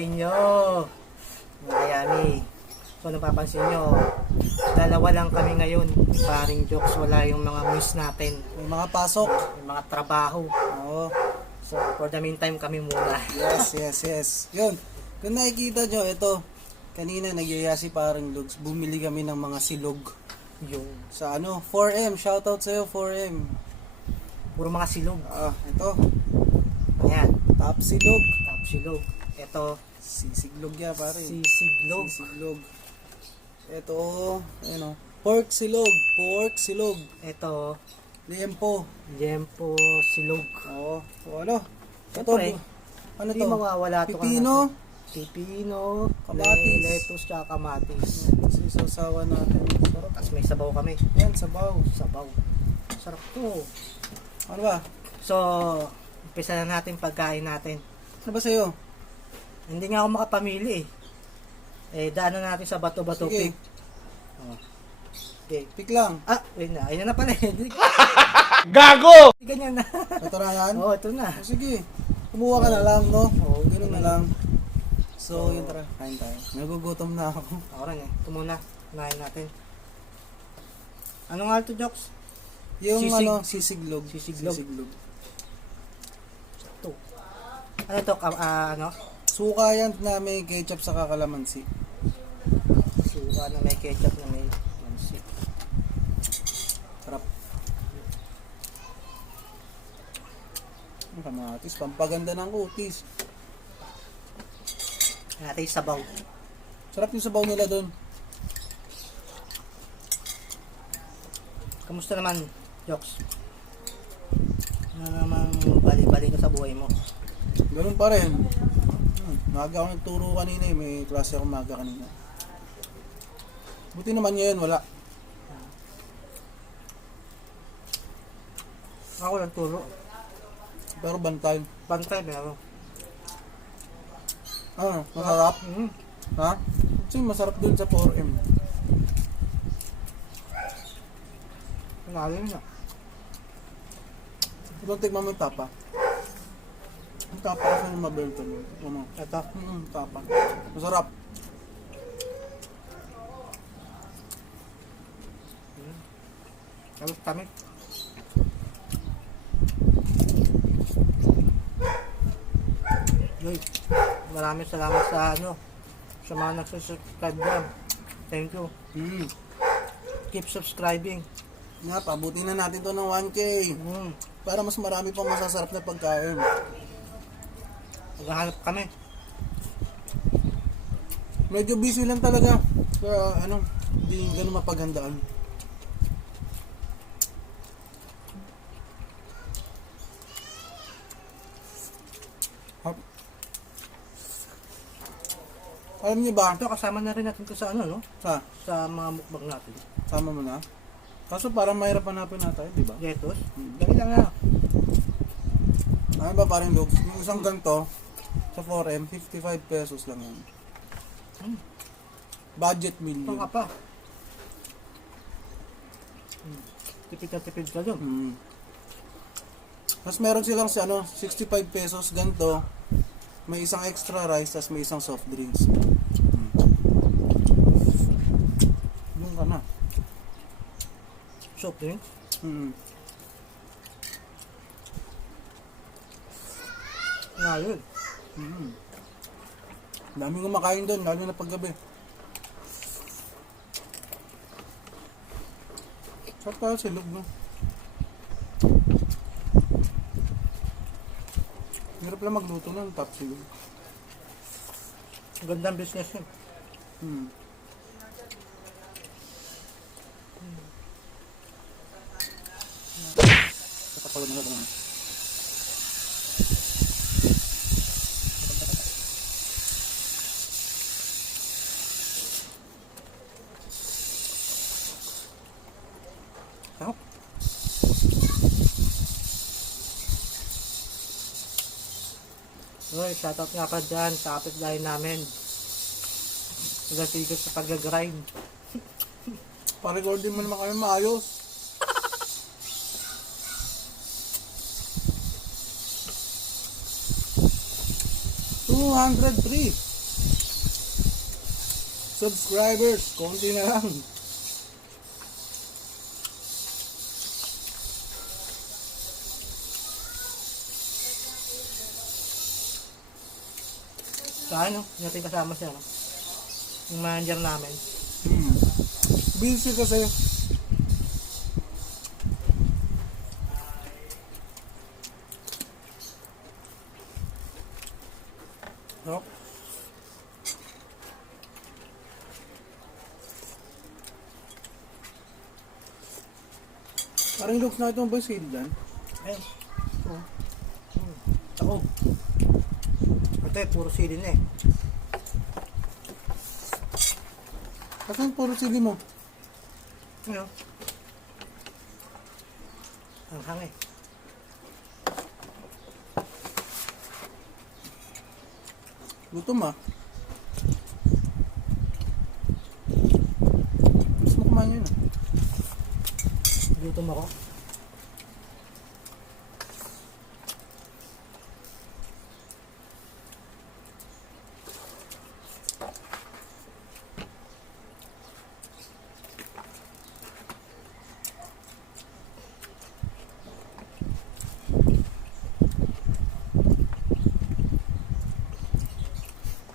inyo, mga kayami. So napapansin nyo, dalawa lang kami ngayon. Paring jokes, wala yung mga news natin. May mga pasok. Yung mga trabaho. Oo. So for the meantime kami muna. Yes. Yun. Kung nakikita nyo, ito. Kanina nagyaya si parang Lugs. Bumili kami ng mga silog. Yung Sa 4M. Shoutout sa'yo, 4M. puro mga silog. Ito. Ayan, Top silog. top silog. Ito, Sisiglog ya, pare. sisiglog. Sisiglog. Ito, pork silog. Pork silog. Ito, Liempo. Jempo silog. Oo. O ano? Siyempre, Ano hindi to? mawawala ito. Pipino. Pipino, Kamatis. lettuce, tsaka kamatis. Sisusawa natin. Sarap. Tapos may sabaw kami. Yan, sabaw. Sabaw. Sarap to. Ano ba? So, umpisa na natin pagkain natin. Ano ba sa'yo? Hindi nga ako makapamili eh. Daanan natin sa bato-bato Sige. pig. Oh. Okay. Pick lang. Wait na. Ayun na pala eh. Gago! Ganyan na. Ito na yan? Oo, ito na. Sige. Kumuha ka na lang, no? Oo, Ganun na lang. So, yun tara. Kain tayo. Nagugutom na ako. Ako rin eh. Ito muna. Kunain natin. Ano nga ito, Jokes? Yung Sisig. sisiglog. Sisiglog. Sisiglog. Ito. Ano to? Suka yan na may ketchup sa kalamansi. Suka na may ketchup na may mansi. Sarap. Ang kamatis. Pampaganda ng kutis. Natin yung sabaw. Sarap yung sabaw nila doon. Kamusta naman, Jokes? Ano namang bali-bali ka sa buhay mo? Ganun pa rin. Maga ako nagturo kanina eh. May klase ako maga kanina. Buti naman ngayon wala. Ako lang turo. Pero bantay. Bantay, pero. Masarap. Ha? Kasi masarap dun sa 4M. Lalim na. Ito tignan mo yung tapa. Yung tapa kasi yung mabelto mo. Ano? Ito. Tapa. Masarap. Tapos kami. Yoy, maraming salamat sa sa mga nagsasubscribe dyan. Thank you. Keep subscribing. Nga, pabuti na natin to ng 1K. Para mas marami pang masasarap na pagkain. Maghahanap kami. Medyo busy lang talaga. Kaya hindi ganun mapaghandaan. Alam niyo ba? Ito, kasama na rin natin ito sa no? Sa mga mukbang natin. Sama mo na. Kaso parang mahirap hanapin na tayo, di ba? Lettuce. Dali lang na. Ano ba parang Lugs? Yung isang ganito, sa 4M, 55 pesos lang yan. Budget meal Ito yun. ka pa. Tipid na tipid ka dun. Tapos meron silang 65 pesos ganito. May isang extra rice, tapos may isang soft drinks. Yung ka na. Soft drinks. Nga yun. Daming kumakain doon, lalo na paggabi. Sarap tayo silog, no? Hirap lang magluto ng top silog. Gandang business yun. Kapag mo na ito. Sarap. Uy, shoutout nga pa dyan sa kapitbahay namin. Nagatigil sa pag-grind. Pa-recording mo naman kami maayos. $203. subscribers. Konti na lang. Sa ano, natin kasama siya, no? Yung manager namin. Busy kasi. No? Parang looks na itong boys sale dyan. Ayun. Oo. Ako. Ito puro sili na eh. Kasan puro sili mo? Ano? Ang hangin. Gutom ah. Gusto mo kumain yun ah. Gutom ako.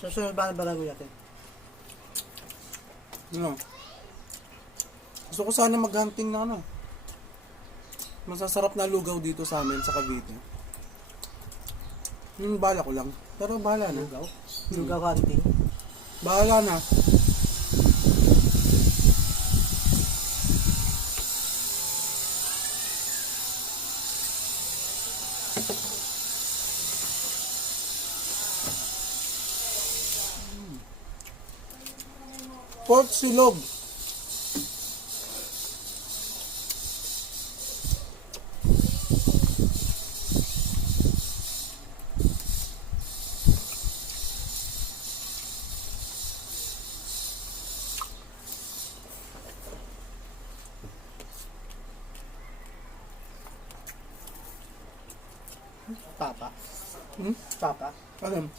Susunod ba na balago natin? Ano? Gusto ko sana mag-hunting na ano. Masasarap na lugaw dito sa amin sa Cavite. Yung bala ko lang. Pero bahala na. Lugaw? Lugaw hunting. Bahala na. Pork silog. Papa. Hmm? Papa. Alam.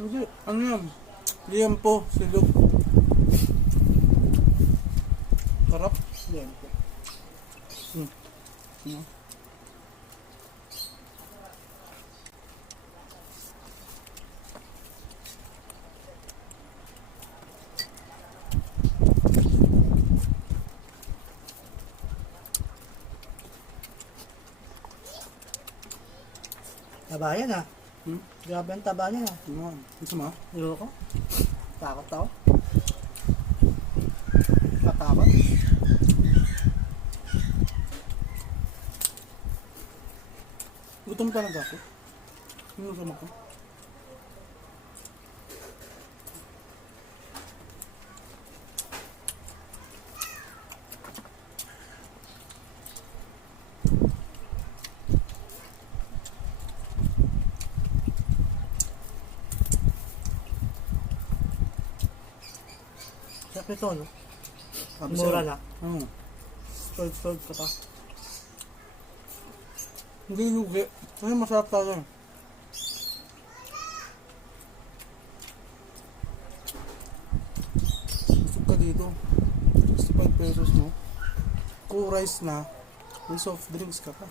Hindi. Ano yan? Liempo. Silog. Sarap. Yan. Hmm. Taba yan ah. Hmm? Grabe ang taba niya ah. Ano? Gusto mo? Ayoko. Takot ako. Tatakot. Gutom talaga ako. Inusom ako. Sarap nito, no? Sabi Mura sa'yo. na. Oo. Sold ka pa. Hindi lugi. Kasi masarap talaga. Busog ka dito. 65 pesos mo. Cool rice na. May soft drinks ka pa.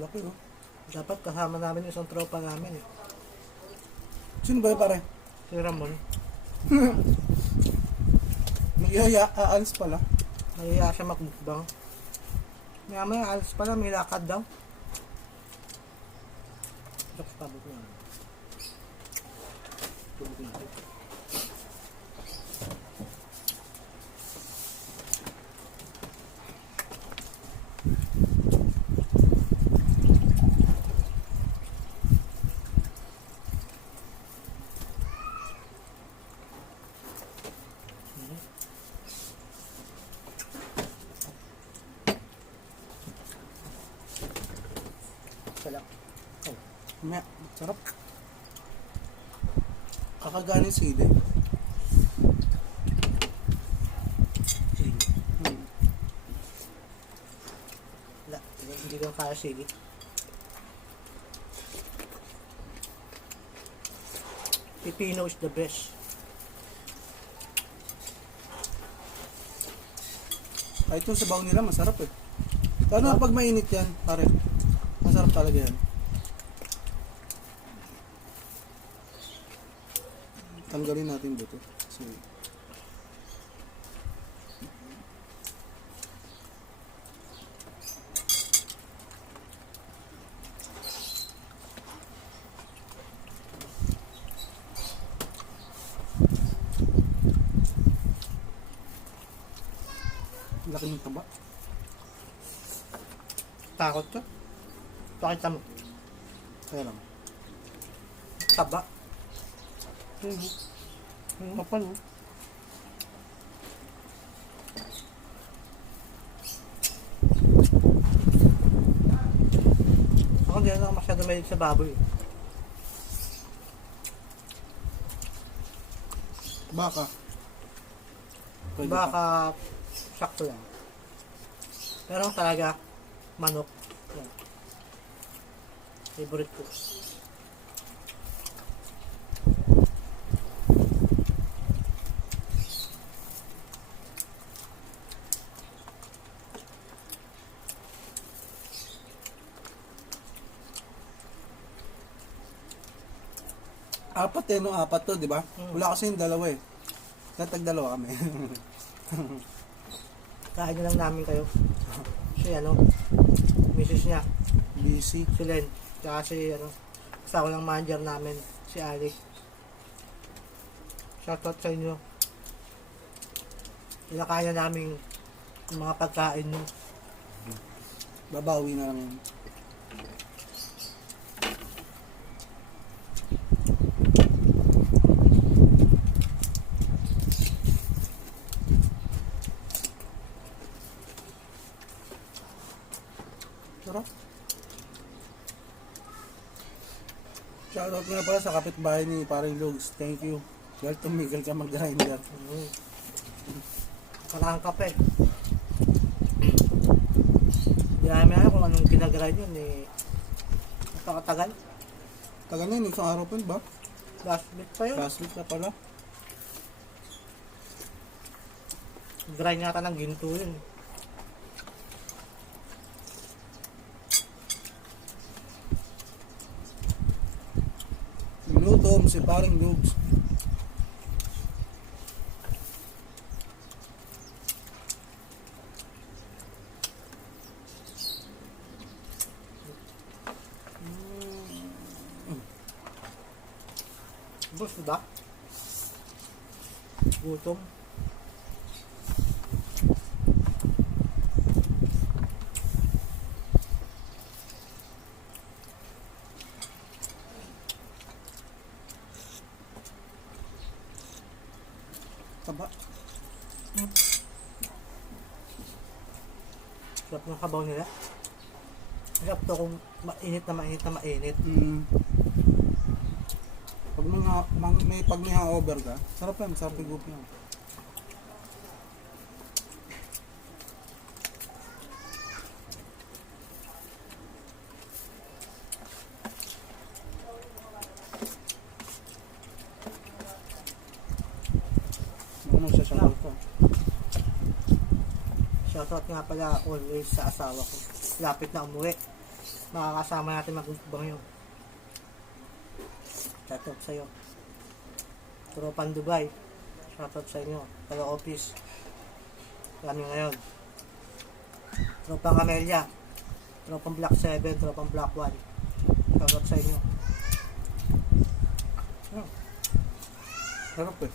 Laki no? Dapat kasama namin yung isang tropa namin eh. Sino ba yun pare? Si Ramon. Nag-ihaya, aalis pala. Nahiya siya makmukbang. May alis pala, may lakad daw. Tapos tabot niya. Tubog natin. Maya, sarap. Kakaganin sili. Wala, hindi ko kaya sili. Pipino is the best. Kahit yung sabaw nila, masarap eh. Lalo pag mainit yan, pare. Masarap talaga yan. Tanggalin natin dito. Kasi laki ng taba. Takot ka? Pakita mo. Kaya lang. Taba. Kapal oh. Ako hindi na ako masyado mahilig sa baboy. Baka. Pwede pa. Baka sakto lang. Pero talaga, manok. Yan. Favorite ko. Apat eh, no? Apat to, di ba? Mm. Wala kasi yung dalawa eh. Tatag dalawa kami. Kain na lang namin kayo. Si ano, misis niya, Busy. si Len. Tsaka si ano, kasama ng manager namin, si Ali. Shoutout sa inyo. Inakain na namin yung mga pagkain nyo. Babawi na lang. Sarap. Shoutout nga pala sa kapitbahay ni Paring Lugs. Thank you. Dahil tumigil ka mag-grinder. Kailangan kape. Hindi namin alam kung anong ginagray yun eh. Napakatagal. Tagal na yun, isang araw pa yun ba? Last week pa yun. Last week na pala. Grind yata ng ginto yun. Minutom si Paring Lugs. Bus ba? Gutom. Taba. Sarap ng kabaw nila. Sarap to kung mainit na mainit na mainit. Pag may hangover ka, sarap yan, sarap igup yan. Ano siya siya ko? Shoutout nga pala always sa asawa ko. Lapit na umuwi. Makakasama natin magbang yun. Shoutout sa'yo. Tropan Dubai. Shoutout sa inyo. Taga office. Kami ngayon. Tropang Camellia. Tropang Block 7. Tropang Block 1. Shoutout sa inyo. Sarap eh.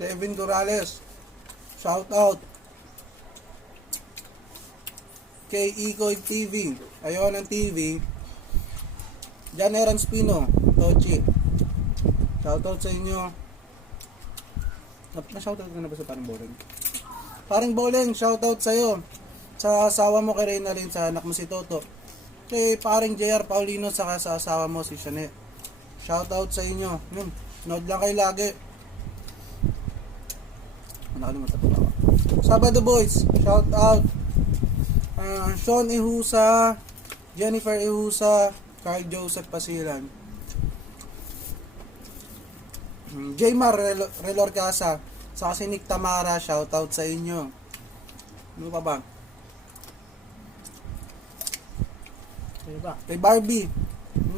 Kevin Corrales, shout out. Kay Ikoy TV, Ayonan TV, Jan Eran Spino, Tochi. Shout out sa inyo. Na-shout out ka na ba sa Paring Bowling? Paring Bowling, shout out sa'yo. sa asawa mo kay Reynalyn, sa anak mo si Toto. Kay paring JR Paulino, saka sa asawa mo si Shane. Shoutout sa inyo. Yun, nood lang kayo lagi. Nakalimutan ko ba? Sabado Boys, shoutout. Sean Ihusa, Jennifer Ihusa, Carl Joseph Pasilan. Jaymar Relor Casa, saka si Nick Tamara, shoutout sa inyo. Ano pa ba? Ano ba? Kay Barbie,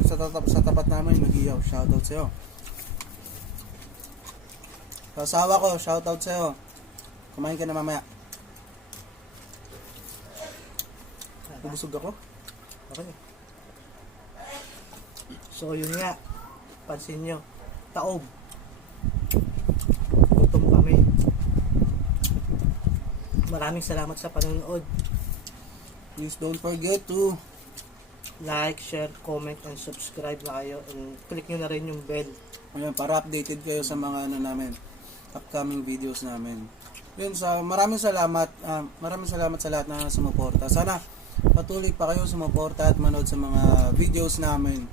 sa tapat namin, mag-iyaw, shoutout sa'yo. Sa asawa ko, shoutout sa'yo. Kumain ka na mamaya. Bubusog ako. Okay. So yun nga, pansin nyo, taob. Gutom kami. Maraming salamat sa panonood. Please don't forget to Like, share, comment, and subscribe na kayo. And click nyo na rin yung bell. ayan, para updated kayo sa mga ano namin, upcoming videos namin. Yun, maraming salamat sa lahat na sumuporta. Sana patuloy pa kayo sumuporta at manood sa mga videos namin.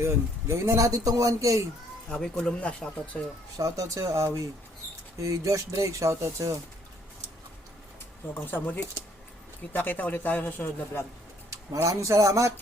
Yun, gawin na natin tong 1K. Awi Kulum na, shoutout sa'yo. Shoutout sa'yo, Awi. Si Josh Drake, shoutout sa'yo. So hanggang sa muli, kita-kita ulit tayo sa sunod na vlog. Maraming salamat.